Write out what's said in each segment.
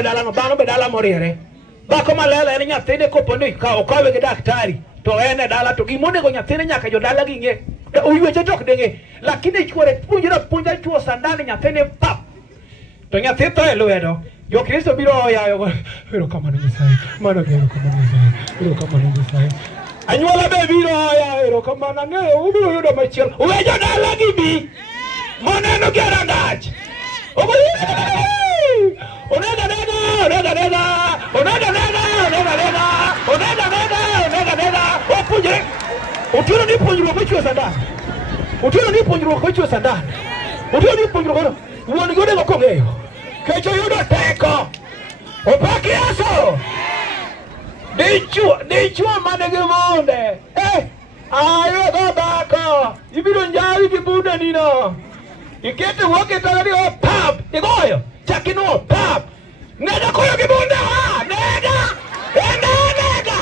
e dala no bano be dala moriere. Bako malela en nyathine koponi ka okawe gi daktari to en e dala to gimone go nyathine nyaka jo dala gi nge. Uyweche tok denge lakini chwore puonja chuo sandani nyathine pap. To nyathi to e lwedo. Jo Kristo biro oyayo ero kamano Nyasaye. Mano ero kamano Nyasaye. Ero kamano Nyasaye. Anyuola be biro oyayo ero kamano ng'eyo ubiro yudo machielo. Uwe jo dala gi bi. Moneno gera ndach. Opugere. Utiro ni puonjruok kochwe sandan. Utiro ni puonjruok kochwe sandan. Utiro ni puonjruok wuon gode go kong'eyo. Kecho yudo teko. Opaki Yesu. Dichuo mane gi monde. Ayo go bako. Ibiro njawi gi bunde nino. Ikete woke tagari o pap. Igoyo. Jacky no pap. Nega koyo gi bunde ha. Nega. Nega.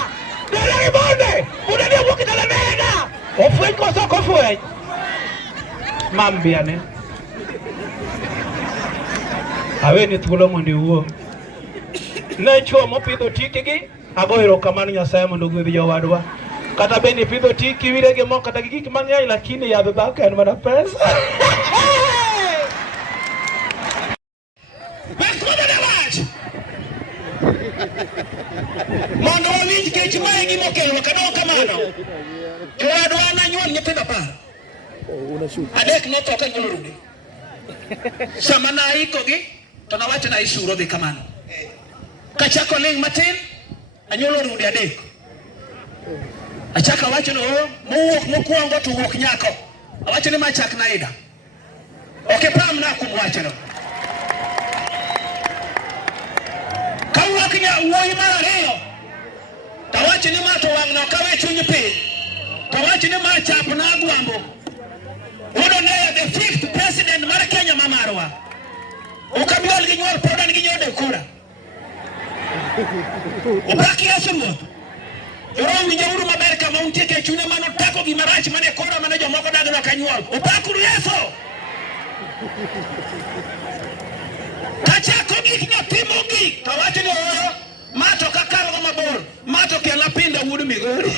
Nega gi bunde. Bunde ni woke tagari nega. Ofwe koso kofwe. Mambiane. Aweni thuolo mondo iwuo. Ne chuo mopidho tikigi, ago erokamano Nyasaye mondo gwedh jowadwa. Kata bende pidho tiki wire gi mo kata gi gik mang'eny lakini yadh dhako en mana pesa. Mondo wawinj kech mae gima okelo kado kamano. Jowadwa nanyuol nyithindo 10. Adek notho ka nyuol rude. Sama naikogi to nawacho na isuro dhi kamano. Kachako ling matin anyuolo rude 3. Achaka wacho no mowuok mokwongo to wuok nyako. Awacho ni machak na ida. Okay pam na kuom wacho no. Kawuok nya wuoyi mar 2. Tawacho ni mato wang' no kawe chuny piny. Tawacho ni machap na agwambo. Udo ne the 5th president mar Kenya mamarwa. Ukabiol gi nyuol podan gi nyode kura. Opaki Yesu ruoth. Joro winja uru maber kama untie ke chune mano tako gi marach mane kora mane jomoko dagno kanyuol. Opakuru Yesu. Kachako gik nyathi mogik. Tawacho ni mato kakaro go mabor. Mato ke lapinda wuod Migori.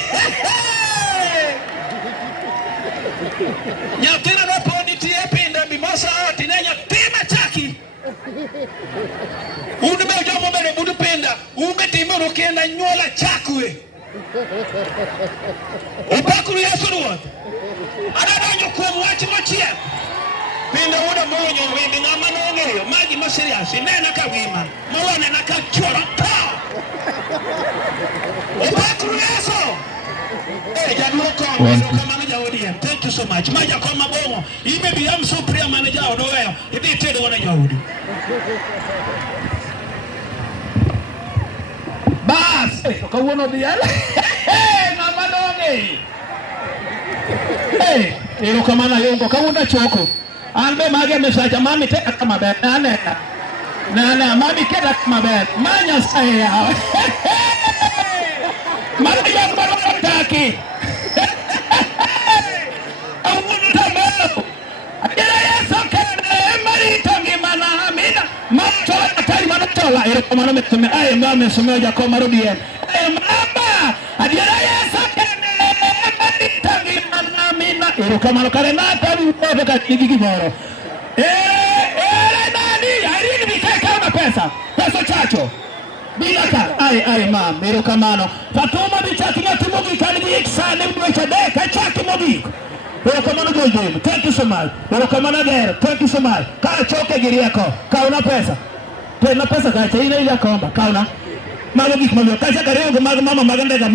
Nyathina no podi tie pinda bimosa oti ne nyathi machaki. Udu be jomo bere budu pinda. Umbe timoro kenda nyuola chakwe. Opakuru Yesu ruoth. Adadonjo kuom wach mochiek. Pinda uda monyo wende ng'ama nong'eyo. Magi ma serious. Nena ka wima. Mawane na ka choro to. Opakuru Yesu. Thank you so much. Maja koma bongo. Maybe I'm so prayer manager or nowhere. If they tell you what I do. Bas, kawuono dial. Ng'ama donge. Ero kamana yongo kawuono choko. An be mage mesacha mami teka kama ber. Na mami keda kama ber. Manya saya. Mami yang baru taki. Matola ero kamano metume ay mama sumeja kwa marudien mama adiara Yesu kene tangi mana mina ero kamano kare na tabi kwa ka kigi boro nani arini bikaka pesa chacho bila ka ay mama ero kamano fatuma bichaki ngatimugi kanigi iksane mwecha deka chaki mogi ero kamano gojo thank you so much ero kamano der thank you so much ka choke giriako ka una pesa Pena pesa kacha ina ila komba kauna mago gik mamio kacha kareo go mago mama maganda ga